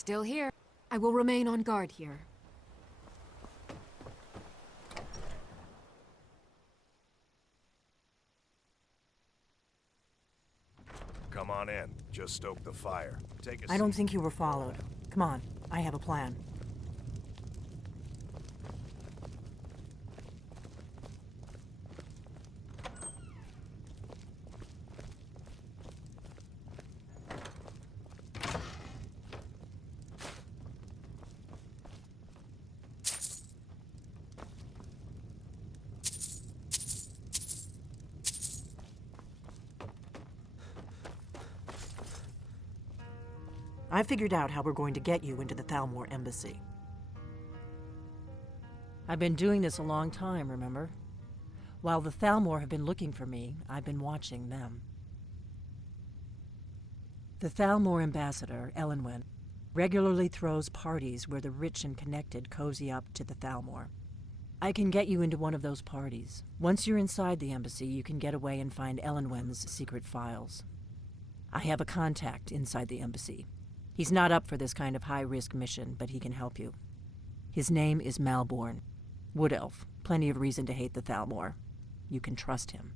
Still here. I will remain on guard here. Come on in. Just stoke the fire. Take a seat. I don't think you were followed. Come on, I have a plan. I figured out how we're going to get you into the Thalmor embassy. I've been doing this a long time, remember? While the Thalmor have been looking for me, I've been watching them. The Thalmor ambassador, Elenwen, regularly throws parties where the rich and connected cozy up to the Thalmor. I can get you into one of those parties. Once you're inside the embassy, you can get away and find Elenwen's secret files. I have a contact inside the embassy. He's not up for this kind of high-risk mission, but he can help you. His name is Malborn. Wood Elf. Plenty of reason to hate the Thalmor. You can trust him.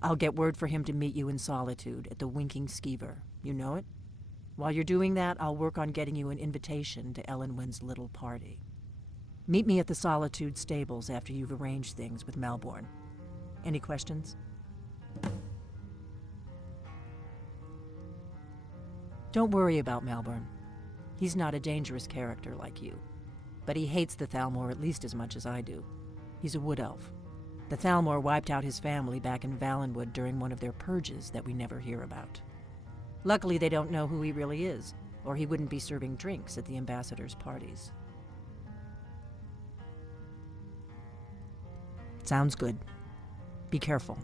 I'll get word for him to meet you in Solitude at the Winking Skeever. You know it? While you're doing that, I'll work on getting you an invitation to Elenwen's little party. Meet me at the Solitude stables after you've arranged things with Malborn. Any questions? Don't worry about Malborn. He's not a dangerous character like you. But he hates the Thalmor at least as much as I do. He's a wood elf. The Thalmor wiped out his family back in Valenwood during one of their purges that we never hear about. Luckily, they don't know who he really is, or he wouldn't be serving drinks at the ambassador's parties. Sounds good. Be careful.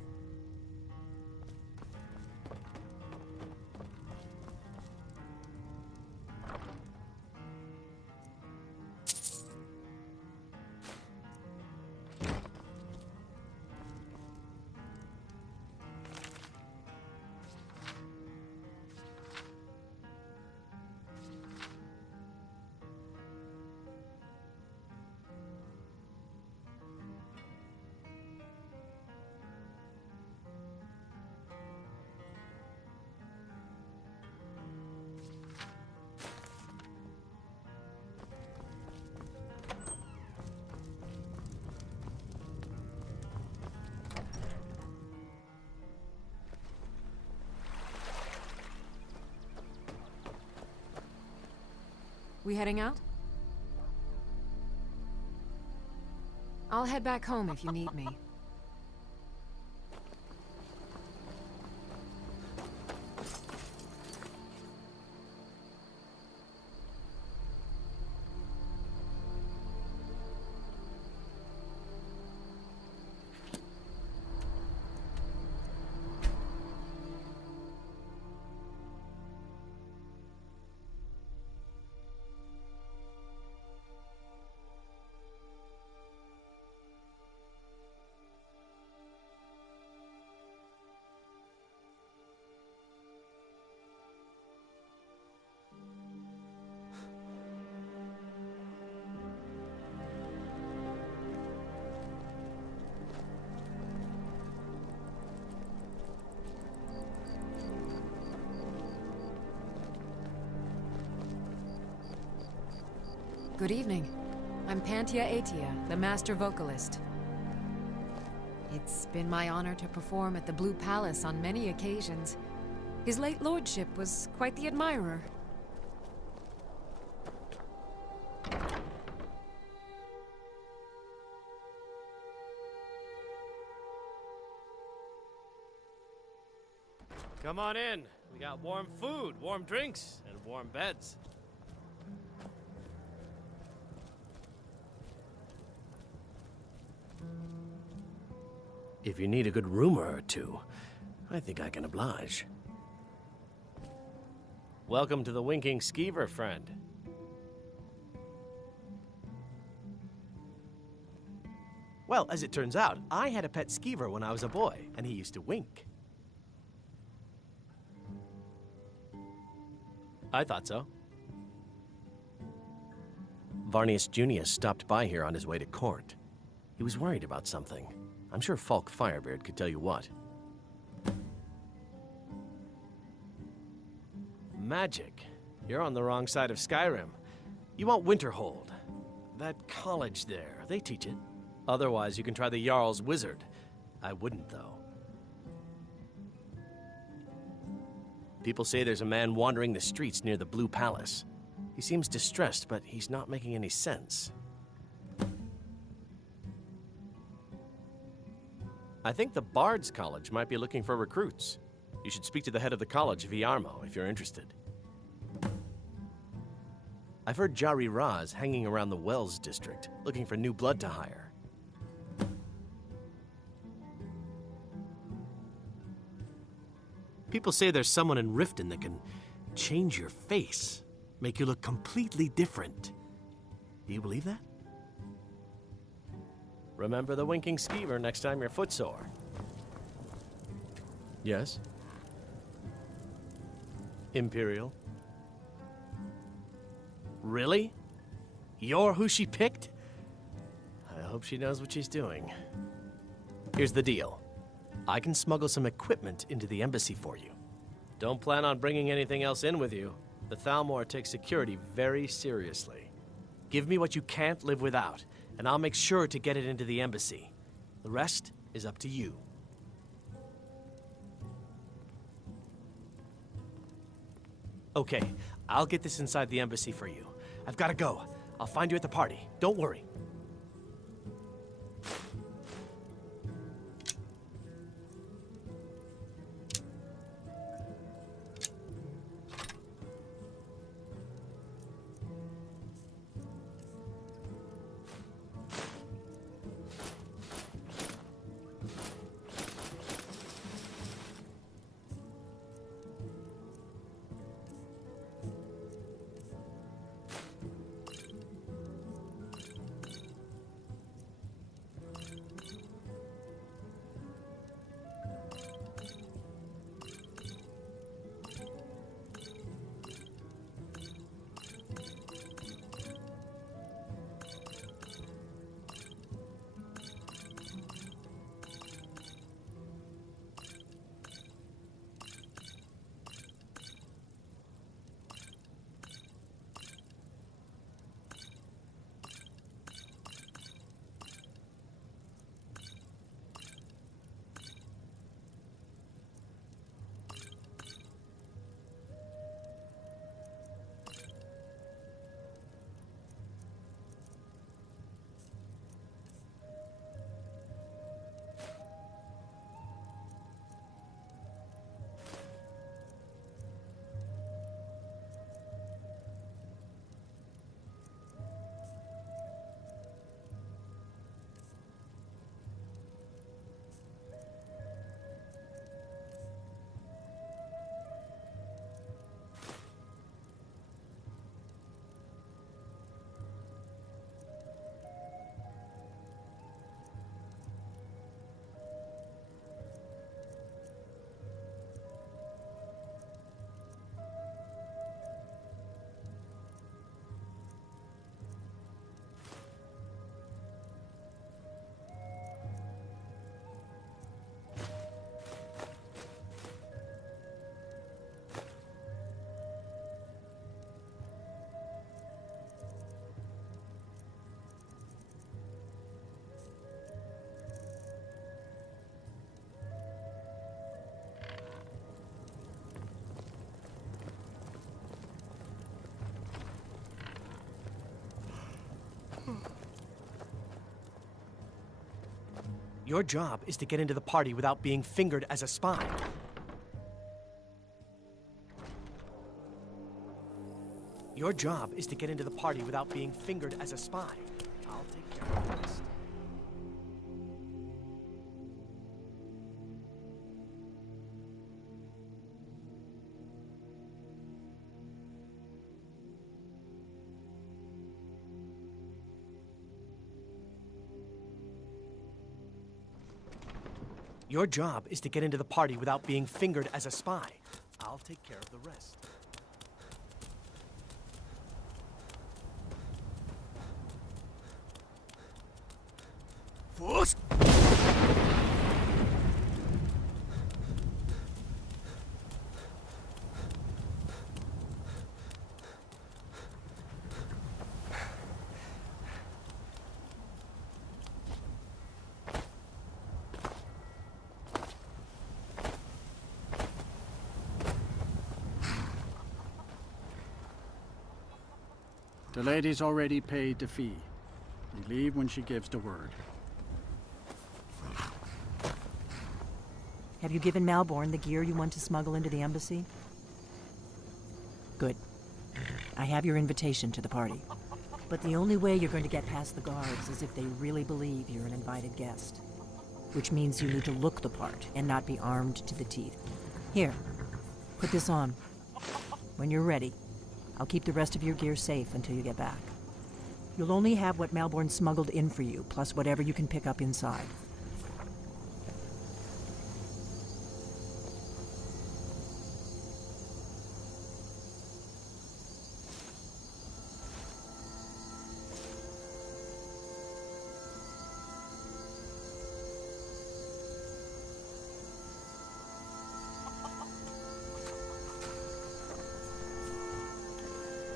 We heading out? I'll head back home if you need me. Good evening. I'm Pantia Atia, the master vocalist. It's been my honor to perform at the Blue Palace on many occasions. His late lordship was quite the admirer. Come on in. We got warm food, warm drinks, and warm beds. If you need a good rumor or two, I think I can oblige. Welcome to the Winking Skeever, friend. Well, as it turns out, I had a pet skeever when I was a boy, and he used to wink. I thought so. Varnius Junius stopped by here on his way to court. He was worried about something. I'm sure Falk Firebeard could tell you what. Magic. You're on the wrong side of Skyrim. You want Winterhold. That college there, they teach it. Otherwise, you can try the Jarl's Wizard. I wouldn't, though. People say there's a man wandering the streets near the Blue Palace. He seems distressed, but he's not making any sense. I think the Bard's College might be looking for recruits. You should speak to the head of the college, Viarmo, if you're interested. I've heard Jari Raz hanging around the Wells district, looking for new blood to hire. People say there's someone in Riften that can change your face, make you look completely different. Do you believe that? Remember the winking skeever next time you're footsore. Yes? Imperial? Really? You're who she picked? I hope she knows what she's doing. Here's the deal. I can smuggle some equipment into the embassy for you. Don't plan on bringing anything else in with you. The Thalmor takes security very seriously. Give me what you can't live without, and I'll make sure to get it into the embassy. The rest is up to you. Okay, I'll get this inside the embassy for you. I've got to go. I'll find you at the party. Don't worry. Your job is to get into the party without being fingered as a spy. Your job is to get into the party without being fingered as a spy. I'll take care of the rest. Your job is to get into the party without being fingered as a spy. I'll take care of the rest. The lady's already paid the fee. We leave when she gives the word. Have you given Malborn the gear you want to smuggle into the embassy? Good. I have your invitation to the party. But the only way you're going to get past the guards is if they really believe you're an invited guest. Which means you need to look the part and not be armed to the teeth. Here, put this on. When you're ready, I'll keep the rest of your gear safe until you get back. You'll only have what Malborn smuggled in for you, plus whatever you can pick up inside.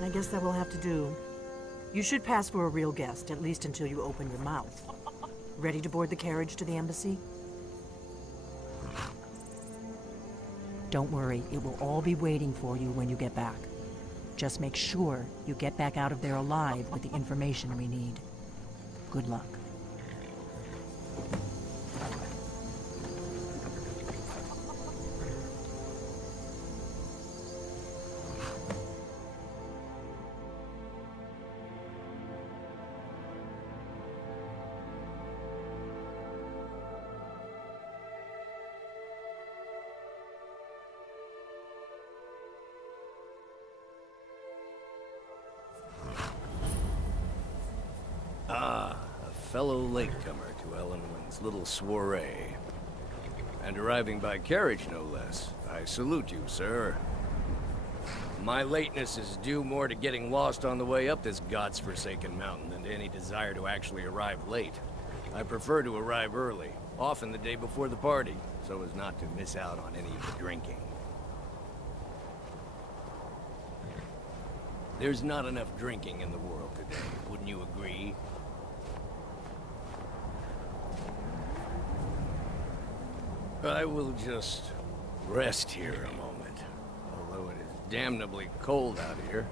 I guess that will have to do. You should pass for a real guest, at least until you open your mouth. Ready to board the carriage to the embassy? Don't worry, it will all be waiting for you when you get back. Just make sure you get back out of there alive with the information we need. Good luck. Ah, a fellow latecomer to Ellenwyn's little soiree. And arriving by carriage, no less. I salute you, sir. My lateness is due more to getting lost on the way up this god's-forsaken mountain than to any desire to actually arrive late. I prefer to arrive early, often the day before the party, so as not to miss out on any of the drinking. There's not enough drinking in the world today, wouldn't you agree? I will just rest here a moment. Although it is damnably cold out here,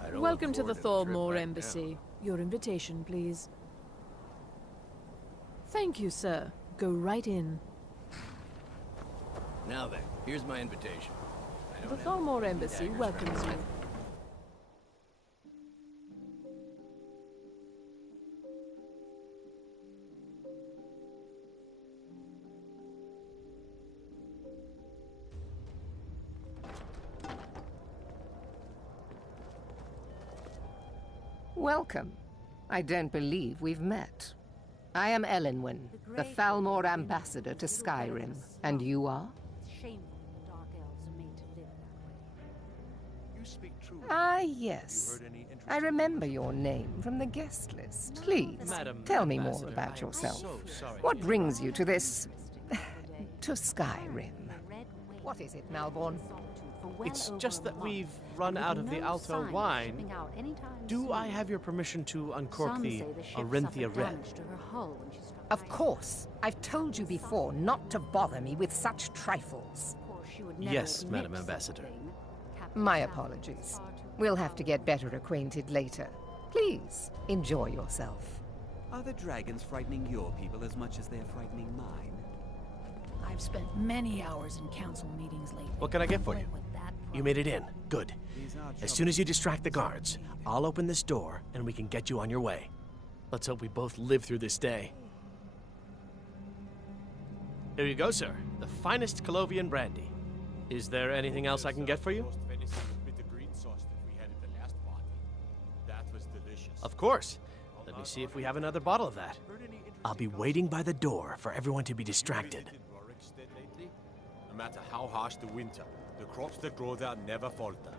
I don't Welcome look to the forward trip Thormore back Embassy. down. Your invitation, please. Thank you, sir. Go right in. Now then, here's my invitation. I don't The have Thormore any Embassy daggers welcomes around. you. Welcome. I don't believe we've met. I am Ellenwyn, the Thalmor ambassador to Skyrim. And you are? Ah, yes. I remember your name from the guest list. Please, Madam tell me more Ambassador, about I am yourself. so sorry What to brings you to this... to Skyrim? What is it, Malborn? It's just that we've run out of the Alto wine. Do I have your permission to uncork the Arinthia Red? Of course. I've told you before not to bother me with such trifles. Yes, Madam Ambassador. My apologies. We'll have to get better acquainted later. Please, enjoy yourself. Are the dragons frightening your people as much as they're frightening mine? I've spent many hours in council meetings lately. What can I get for you? You made it in. Good. As soon as you distract the guards, I'll open this door and we can get you on your way. Let's hope we both live through this day. Here you go, sir. The finest Colovian brandy. Is there anything else I can get for you? Of course. Let me see if we have another bottle of that. I'll be waiting by the door for everyone to be distracted. No matter how harsh the winter, the crops that grow there never falter.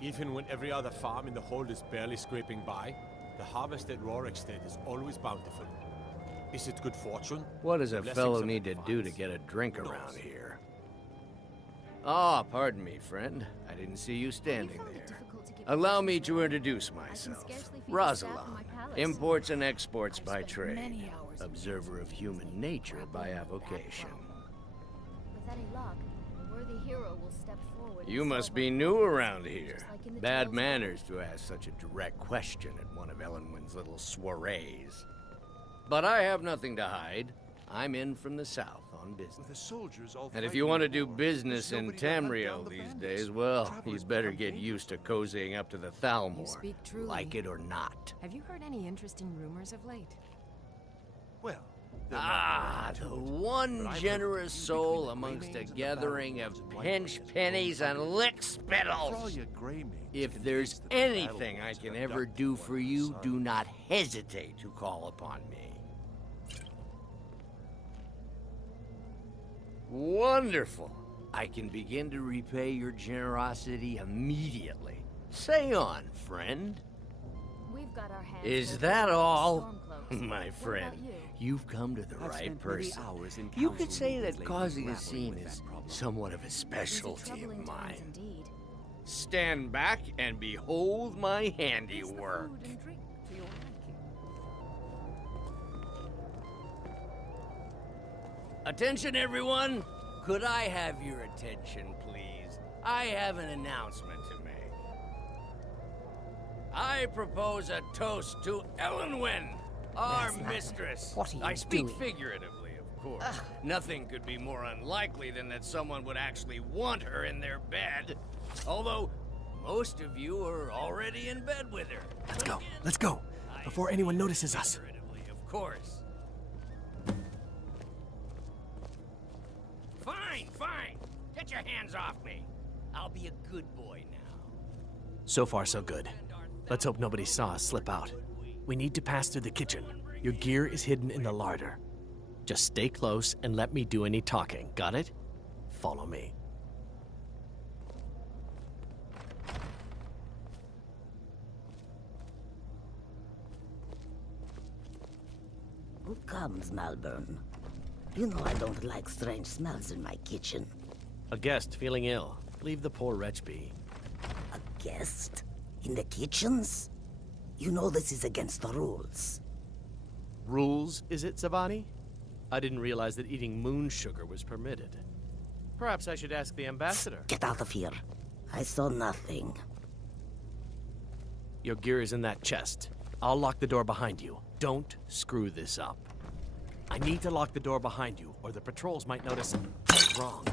Even when every other farm in the hold is barely scraping by, the harvest at Rorikstead is always bountiful. Is it good fortune? What does a Blessings fellow of need to do to advice. get a drink Who around knows? here? Ah, pardon me, friend. I didn't see you standing there. Allow me to introduce myself. Rosalind, imports and exports by trade. many hours in Observer of human nature by avocation. With any luck, a worthy hero will step forward. You must be new around here. Bad manners to ask such a direct question at one of Ellenwyn's little soirees. But I have nothing to hide. I'm in from the south on business. And if you want to do business in Tamriel these days, well, you'd better get used to cozying up to the You Thalmor, speak truly. like it or not. Have you heard any interesting rumors of late? Well, Ah, the one generous soul amongst a gathering of pinch pennies and lick spittles. If there's anything I can ever do for you, do not hesitate to call upon me. Wonderful. I can begin to repay your generosity immediately. Say on, friend. We've got our hands Is full that with all? stormcloaks. My What about friend, you? you've come to the I've right spent many person. hours in You council could say meetings that lately causing a grappling scene with is that problem. somewhat of a These are specialty troubling of times mine. indeed. Stand back and behold my handiwork. Food and drink to your liking. Attention, everyone! Could I have your attention, please? I have an announcement to make. I propose a toast to Ellenwyn, our mistress. What are you I speak doing? figuratively, of course. Nothing could be more unlikely than that someone would actually want her in their bed. Although, most of you are already in bed with her. Let's go. Let's go. Before anyone notices us. Figuratively, of course. Fine, fine. Get your hands off me. I'll be a good boy now. So far, so good. Let's hope nobody saw us slip out. We need to pass through the kitchen. Your gear is hidden in the larder. Just stay close and let me do any talking. Got it? Follow me. Who comes, Malvern? You know I don't like strange smells in my kitchen. A guest feeling ill. Leave the poor wretch be. A guest? In the kitchens? You know this is against the rules. Rules, is it, Zavani? I didn't realize that eating moon sugar was permitted. Perhaps I should ask the ambassador. Get out of here. I saw nothing. Your gear is in that chest. I'll lock the door behind you. Don't screw this up. I need to lock the door behind you, or the patrols might notice something's wrong.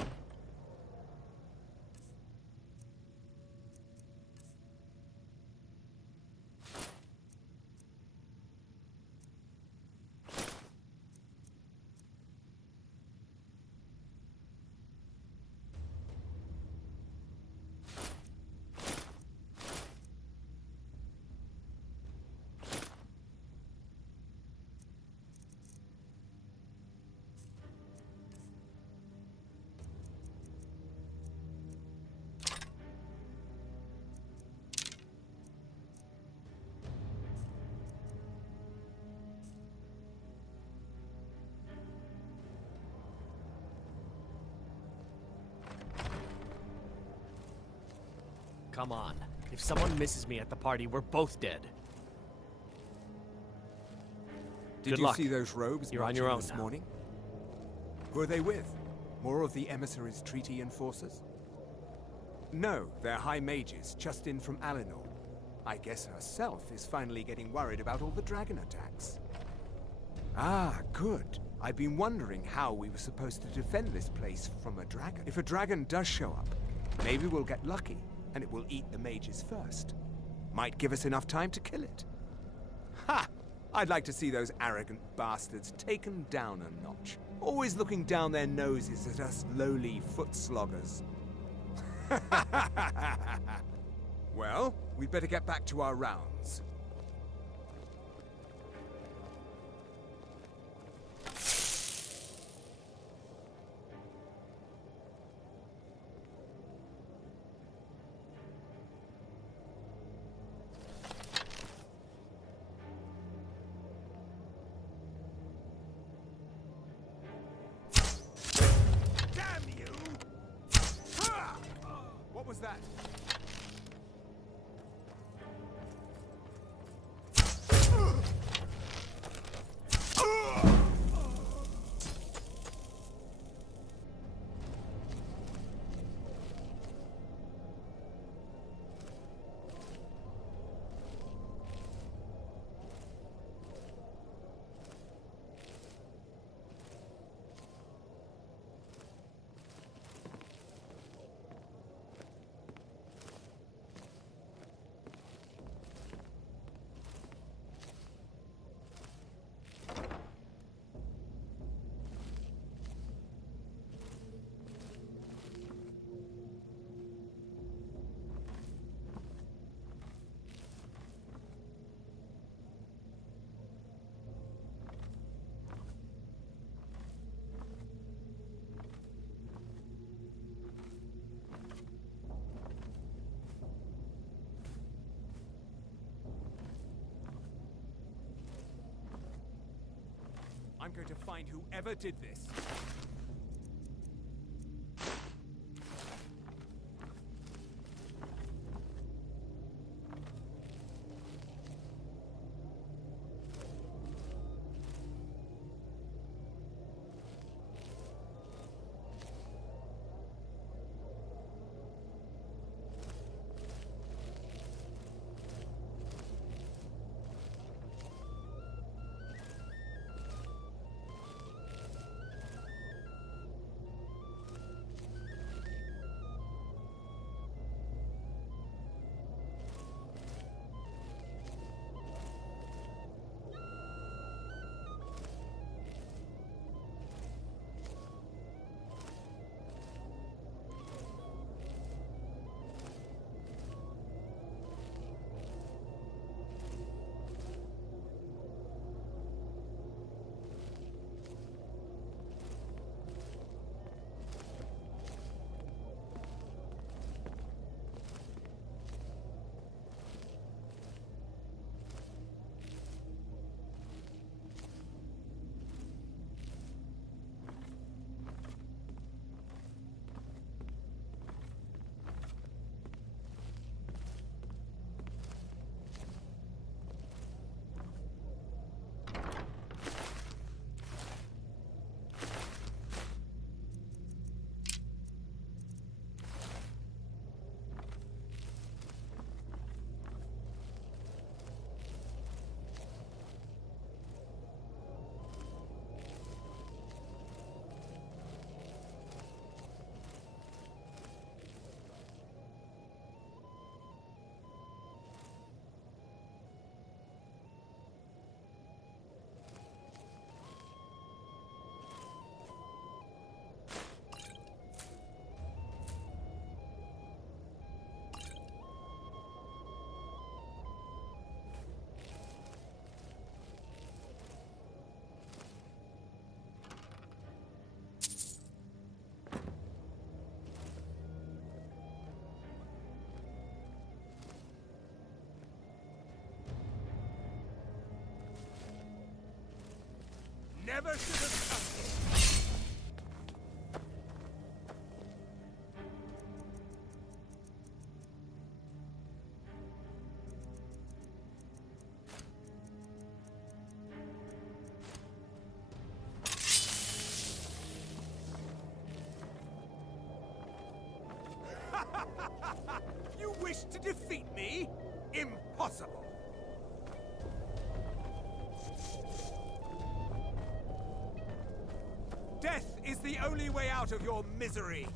Come on. If someone misses me at the party, we're both dead. Did Good you luck. see those rogues You're on marching your own this now. morning? Who are they with? More of the emissaries' treaty enforcers? No, they're high mages, just in from Alinor. I guess herself is finally getting worried about all the dragon attacks. Ah, good. I've been wondering how we were supposed to defend this place from a dragon. If a dragon does show up, maybe we'll get lucky, and it will eat the mages first. Might give us enough time to kill it. Ha! I'd like to see those arrogant bastards taken down a notch. Always looking down their noses at us lowly foot sloggers. Well, we'd better get back to our rounds. eager to find whoever did this. Never should have come here. You wish to defeat me? Impossible! Death is the only way out of your misery!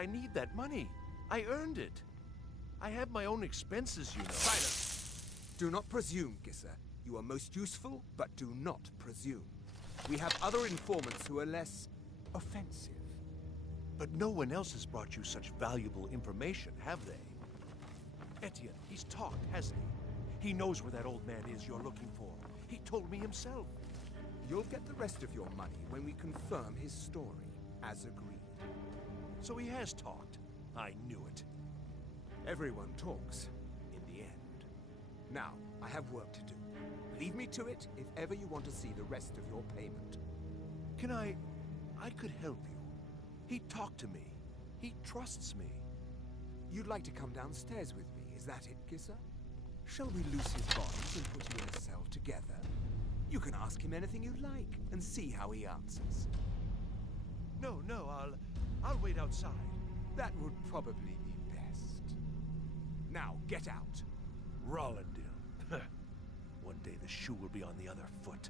I need that money. I earned it. I have my own expenses, you know. Silence! Do not presume, Gisser. You are most useful, but do not presume. We have other informants who are less offensive. But no one else has brought you such valuable information, have they? Etienne, he's talked, hasn't he? He knows where that old man is you're looking for. He told me himself. You'll get the rest of your money when we confirm his story, as agreed. So he has talked. I knew it. Everyone talks, in the end. Now, I have work to do. Leave me to it if ever you want to see the rest of your payment. Can I could help you. He talked to me. He trusts me. You'd like to come downstairs with me, is that it, Gisser? Shall we loose his bonds and put you in a cell together? You can ask him anything you like and see how he answers. No, I'll wait outside. That would probably be best. Now, get out. Rollendale. One day the shoe will be on the other foot.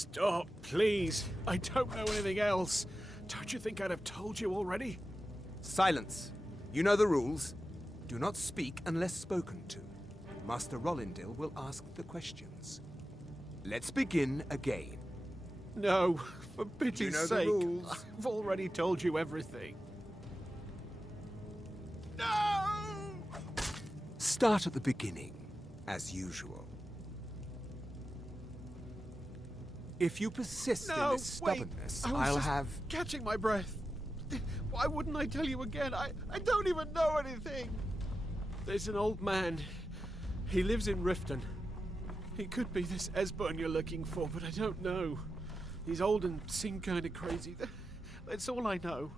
Stop, please. I don't know anything else. Don't you think I'd have told you already? Silence. You know the rules. Do not speak unless spoken to. Master Rollindil will ask the questions. Let's begin again. No, for pity's You know the sake. rules. I've already told you everything. Start at the beginning, as usual. If you persist in this stubbornness, I was I'll just have... catching my breath. Why wouldn't I tell you again? I don't even know anything. There's an old man. He lives in Riften. He could be this Esbern you're looking for, but I don't know. He's old and seemed kind of crazy. That's all I know.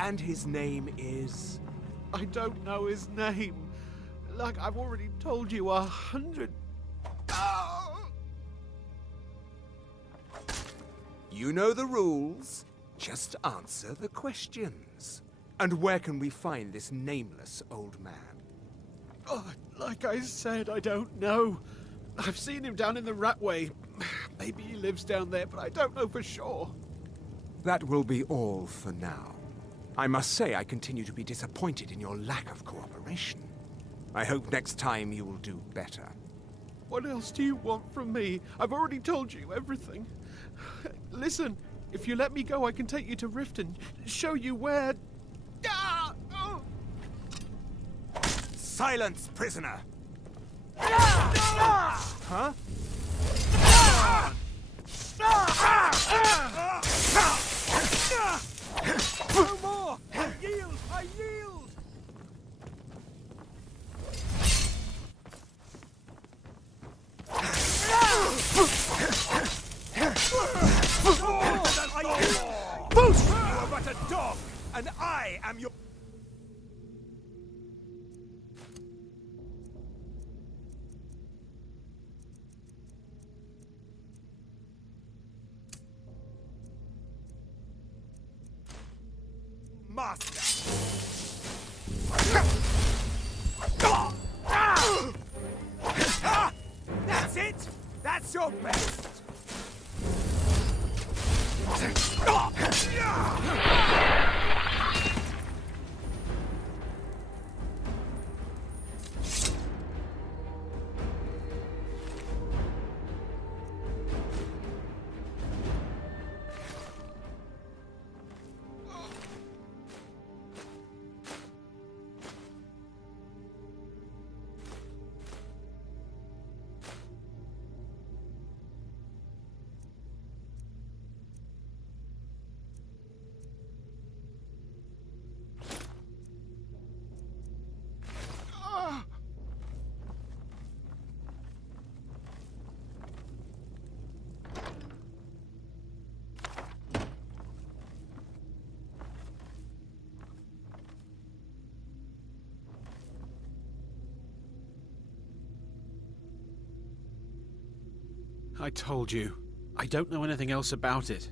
And his name is... I don't know his name. Like I've already told you 100... You know the rules. Just answer the questions. And where can we find this nameless old man? Oh, like I said, I don't know. I've seen him down in the Ratway. Maybe he lives down there, but I don't know for sure. That will be all for now. I must say I continue to be disappointed in your lack of cooperation. I hope next time you will do better. What else do you want from me? I've already told you everything. Listen, if you let me go, I can take you to Riften, show you where... Silence, prisoner! Huh? No more! I yield! I yield! Boost! You are but a dog, and I am your... Master! That's it! That's your best! I told you. I don't know anything else about it.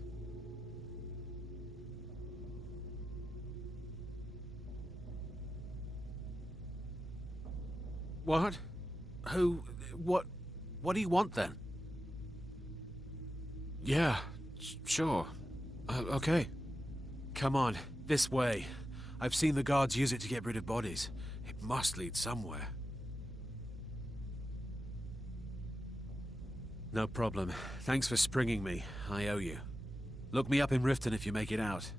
What? Who? What do you want then? Yeah, sure. Okay. Come on, this way. I've seen the guards use it to get rid of bodies. It must lead somewhere. No problem. Thanks for springing me. I owe you. Look me up in Riften if you make it out.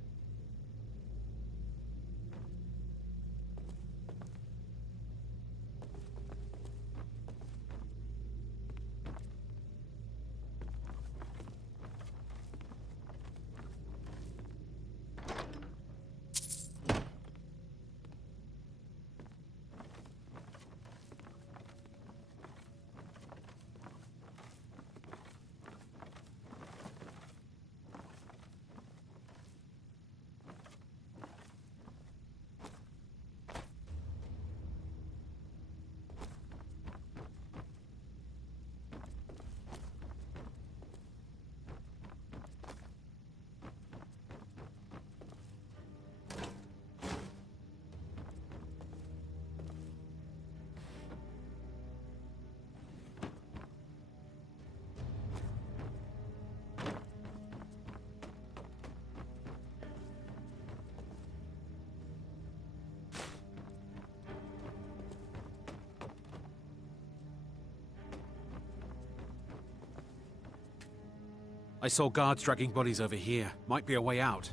I saw guards dragging bodies over here. Might be a way out.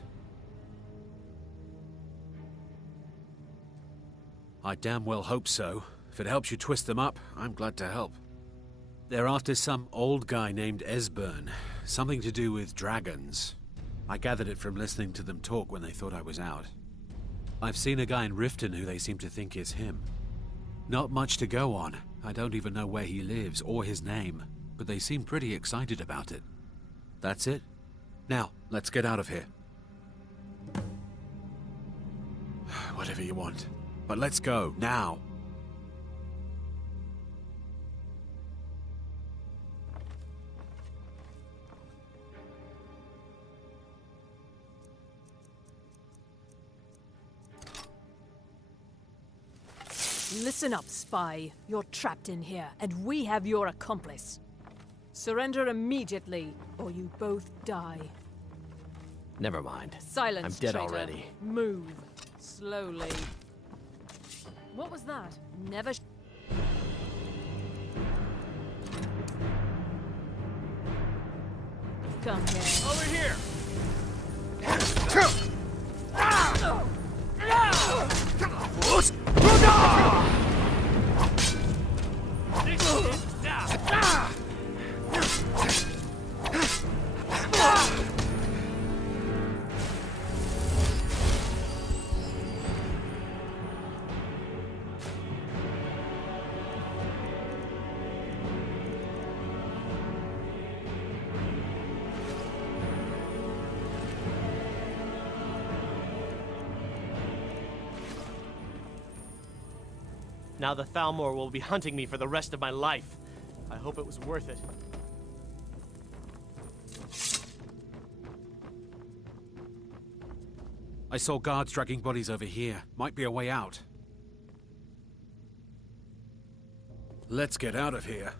I damn well hope so. If it helps you twist them up, I'm glad to help. They're after some old guy named Esbern. Something to do with dragons. I gathered it from listening to them talk when they thought I was out. I've seen a guy in Riften who they seem to think is him. Not much to go on. I don't even know where he lives or his name, but they seem pretty excited about it. That's it. Now, let's get out of here. Whatever you want. But let's go, now. Listen up, spy. You're trapped in here, and we have your accomplice. Surrender immediately, or you both die. Never mind. Silence, I'm dead traitor. already. Move. Slowly. What was that? Never... Come here. Over here! Now the Thalmor will be hunting me for the rest of my life. I hope it was worth it. I saw guards dragging bodies over here. Might be a way out. Let's get out of here.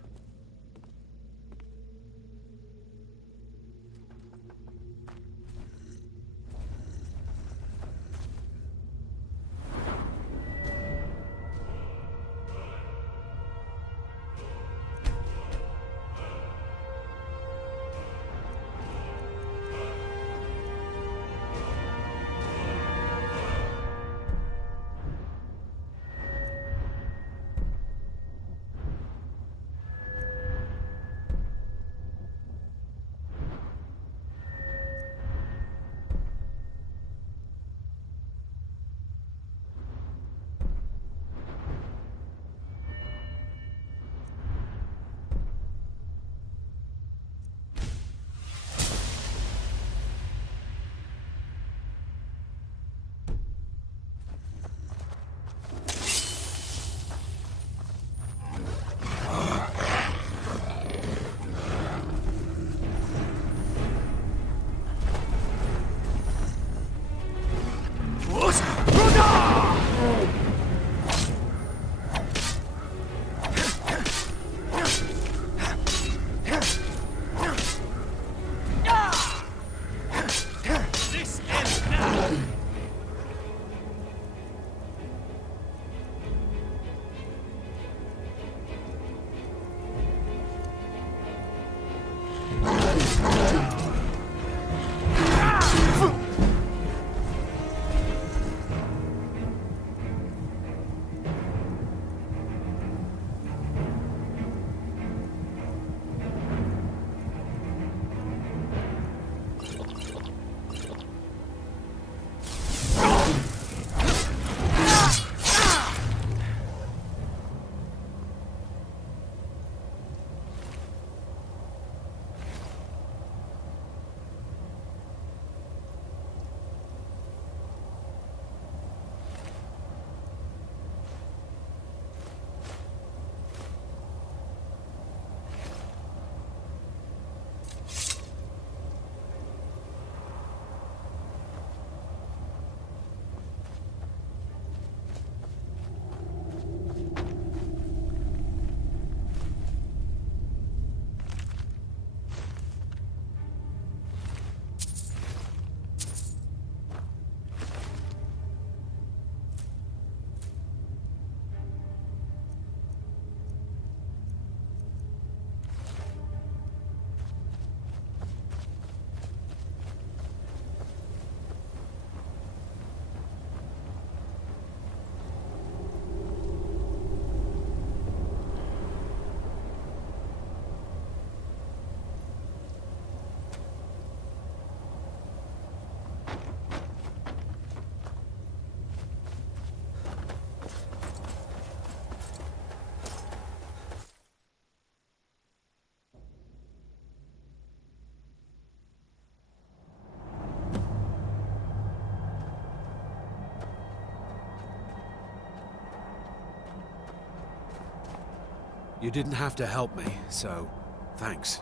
You didn't have to help me, so thanks.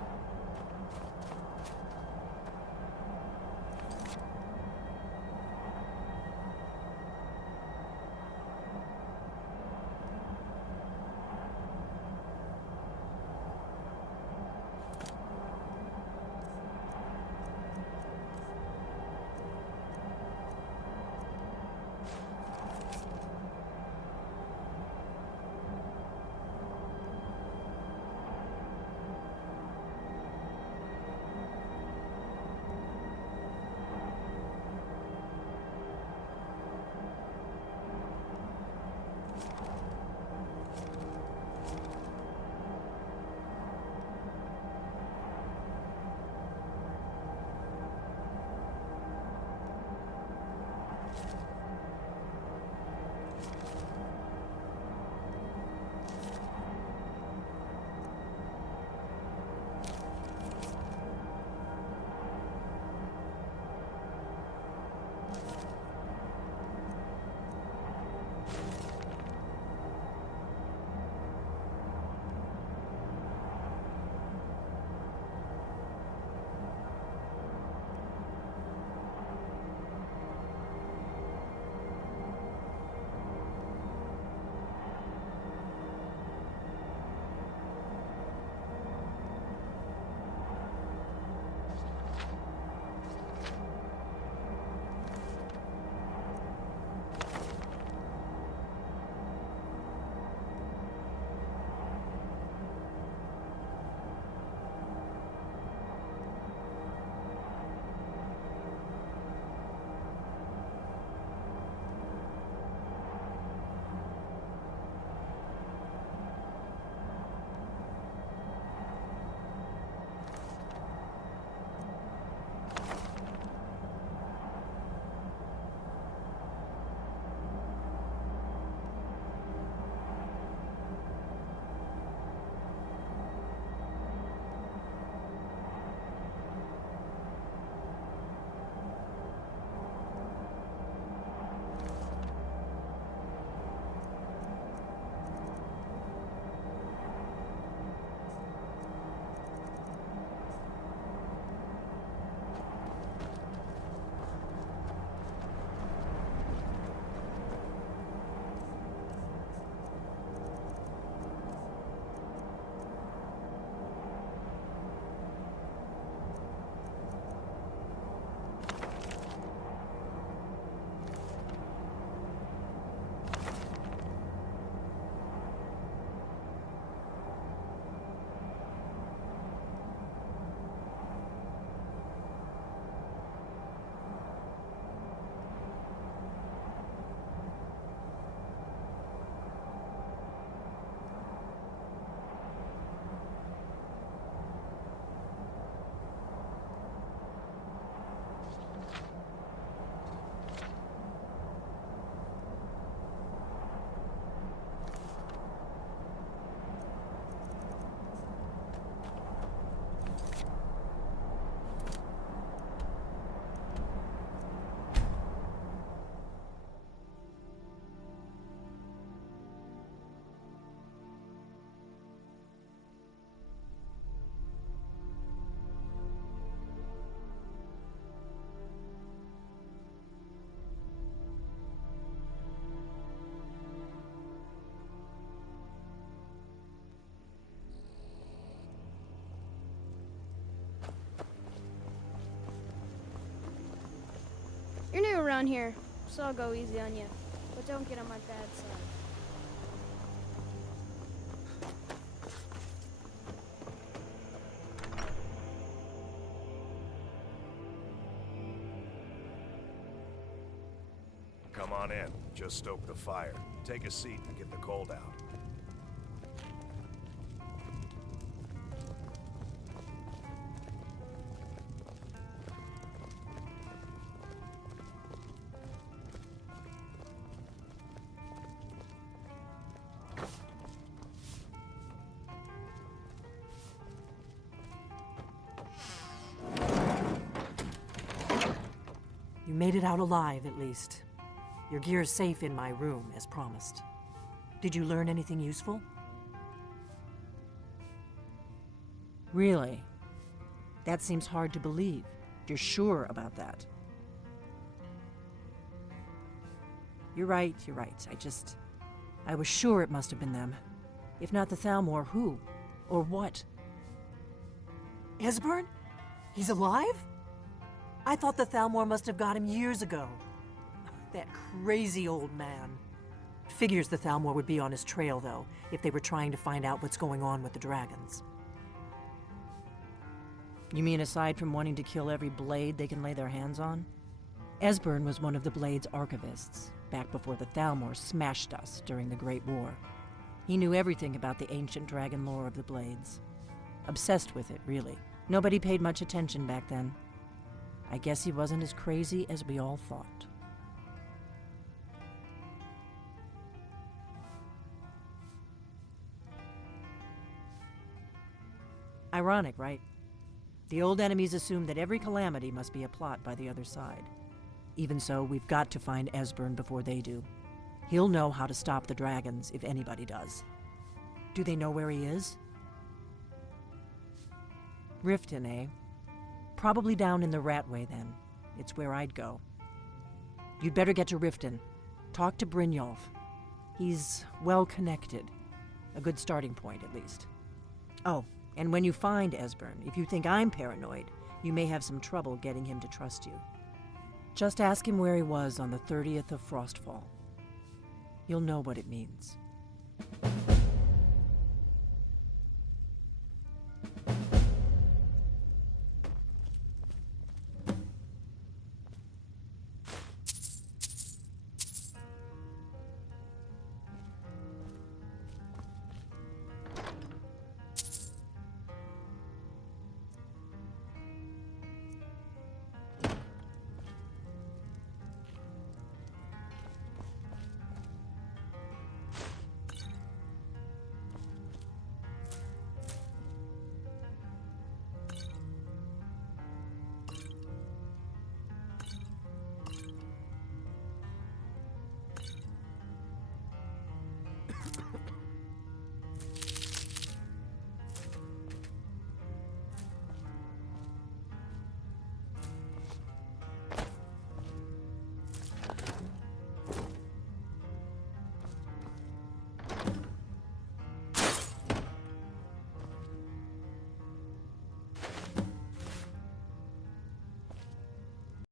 You're new around here, so I'll go easy on you. But don't get on my bad side. Come on in. Just stoke the fire. Take a seat and get the cold out. You made it out alive, at least. Your gear's safe in my room, as promised. Did you learn anything useful? Really? That seems hard to believe. You're sure about that? You're right. I was sure it must have been them. If not the Thalmor, who? Or what? Esbern? He's alive? I thought the Thalmor must have got him years ago. That crazy old man. Figures the Thalmor would be on his trail, though, if they were trying to find out what's going on with the dragons. You mean aside from wanting to kill every blade they can lay their hands on? Esbern was one of the Blade's archivists, back before the Thalmor smashed us during the Great War. He knew everything about the ancient dragon lore of the Blades. Obsessed with it, really. Nobody paid much attention back then. I guess he wasn't as crazy as we all thought. Ironic, right? The old enemies assume that every calamity must be a plot by the other side. Even so, we've got to find Esbern before they do. He'll know how to stop the dragons, if anybody does. Do they know where he is? Riften, eh? Probably down in the Ratway, then. It's where I'd go. You'd better get to Riften. Talk to Brynjolf. He's well-connected. A good starting point, at least. Oh, and when you find Esbern, if you think I'm paranoid, you may have some trouble getting him to trust you. Just ask him where he was on the 30th of Frostfall. You'll know what it means.